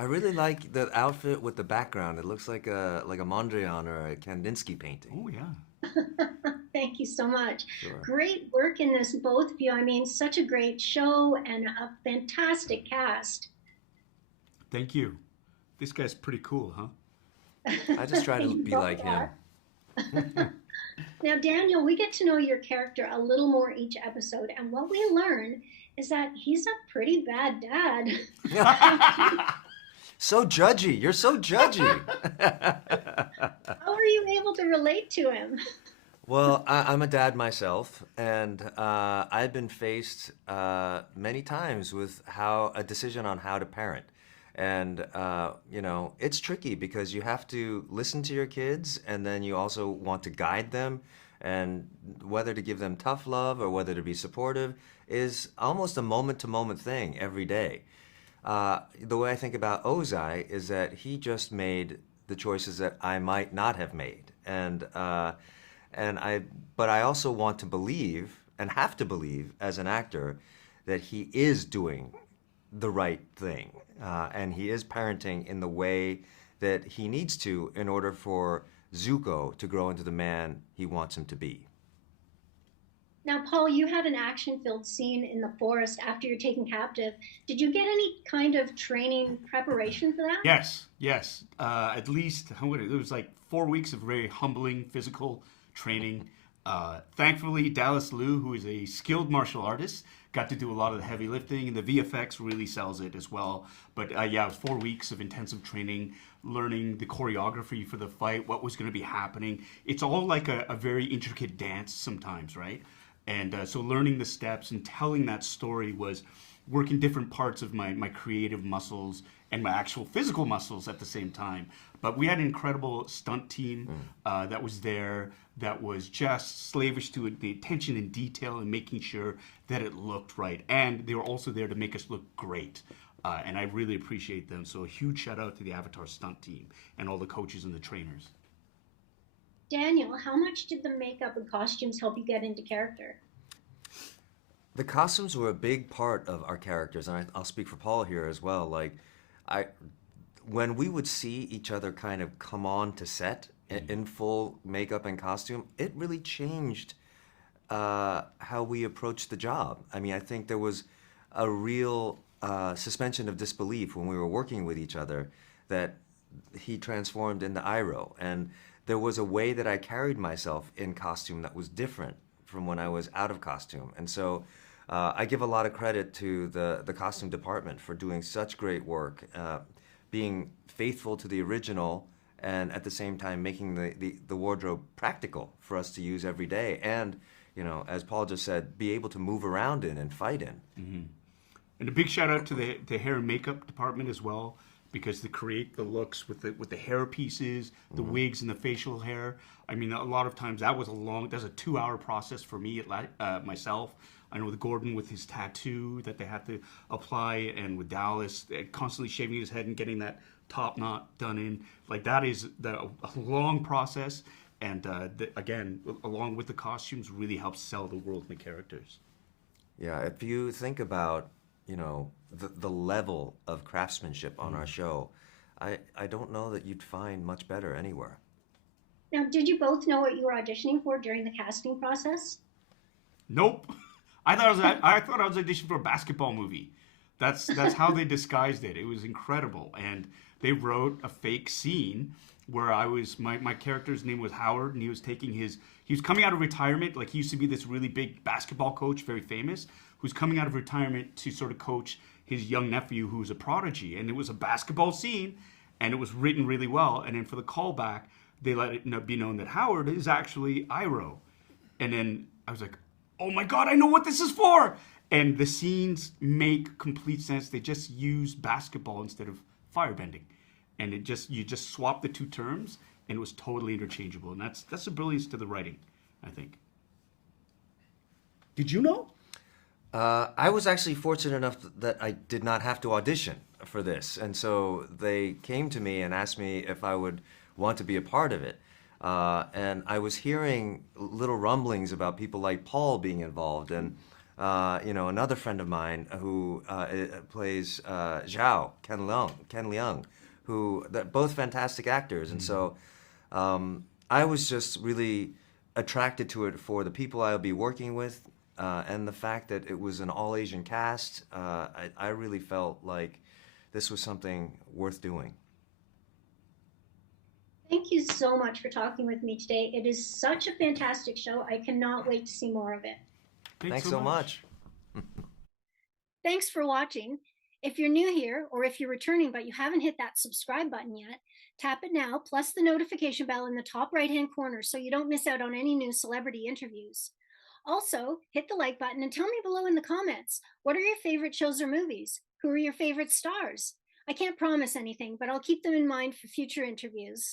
I really like the outfit with the background. It looks like a Mondrian or a Kandinsky painting. Oh yeah. Thank you so much. Sure. Great work in this, both of you. I mean, such a great show and a fantastic cast. Thank you. This guy's pretty cool, huh? I just try to You be both like him. are. Now, Daniel, we get to know your character a little more each episode, and what we learn is that he's a pretty bad dad. So judgy. You're so judgy. How are you able to relate to him? Well, I'm a dad myself, and I've been faced many times with how a decision on how to parent. And it's tricky because you have to listen to your kids, and then you also want to guide them, and whether to give them tough love or whether to be supportive is almost a moment-to-moment thing every day. The way I think about Ozai is that he just made the choices that I might not have made, but I also want to believe and have to believe as an actor that he is doing the right thing, and he is parenting in the way that he needs to in order for Zuko to grow into the man he wants him to be. Now, Paul, you had an action-filled scene in the forest after you're taken captive. Did you get any kind of training preparation for that? Yes, yes. At least it was like 4 weeks of very humbling physical training. Thankfully, Dallas Liu, who is a skilled martial artist, got to do a lot of the heavy lifting, and the VFX really sells it as well. But yeah, it was 4 weeks of intensive training, learning the choreography for the fight, what was going to be happening. It's all like a very intricate dance sometimes, right? And so learning the steps and telling that story was working different parts of my creative muscles and my actual physical muscles at the same time. But we had an incredible stunt team that was there, that was just slavish to the attention and detail and making sure that it looked right. And they were also there to make us look great. And I really appreciate them. So a huge shout out to the Avatar stunt team and all the coaches and the trainers. Daniel, how much did the makeup and costumes help you get into character? The costumes were a big part of our characters, and I'll speak for Paul here as well. Like, I, when we would see each other kind of come on to set in full makeup and costume, it really changed how we approached the job. I mean, I think there was a real suspension of disbelief when we were working with each other that he transformed into Iroh, and there was a way that I carried myself in costume that was different from when I was out of costume. And so I give a lot of credit to the costume department for doing such great work, being faithful to the original and at the same time making the wardrobe practical for us to use every day. And, as Paul just said, be able to move around in and fight in. Mm-hmm. And a big shout out to the hair and makeup department as well, because they create the looks with the hair pieces, the wigs, and the facial hair. I mean, a lot of times that's a 2-hour process for me myself. I know with Gordon with his tattoo that they had to apply, and with Dallas constantly shaving his head and getting that top knot done in. Like that is a long process, and again, along with the costumes, really helps sell the world and the characters. Yeah, if you think about, the level of craftsmanship on our show, I don't know that you'd find much better anywhere. Now, did you both know what you were auditioning for during the casting process? Nope. I thought I was auditioning for a basketball movie. That's how they disguised it. It was incredible, and they wrote a fake scene where my character's name was Howard, and he was coming out of retirement. Like, he used to be this really big basketball coach, very famous, who's coming out of retirement to sort of coach his young nephew who's a prodigy. And it was a basketball scene, and it was written really well. And then for the callback, they let it be known that Howard is actually Iroh. And then I was like, oh my God, I know what this is for. And the scenes make complete sense. They just use basketball instead of firebending. And you just swap the two terms, and it was totally interchangeable. And that's the brilliance to the writing, I think. Did you know? I was actually fortunate enough that I did not have to audition for this. And so they came to me and asked me if I would want to be a part of it. And I was hearing little rumblings about people like Paul being involved. And Another friend of mine who plays Zhao Ken Leung, who that both fantastic actors, and so I was just really attracted to it for the people I'll be working with, and the fact that it was an all Asian cast. I really felt like this was something worth doing. Thank you so much for talking with me today. It is such a fantastic show. I cannot wait to see more of it. Thanks Thanks so so much. much. Thanks for watching. If you're new here or if you're returning but you haven't hit that subscribe button yet, tap it now, plus the notification bell in the top right-hand corner so you don't miss out on any new celebrity interviews. Also, hit the like button and tell me below in the comments, what are your favorite shows or movies? Who are your favorite stars? I can't promise anything, but I'll keep them in mind for future interviews.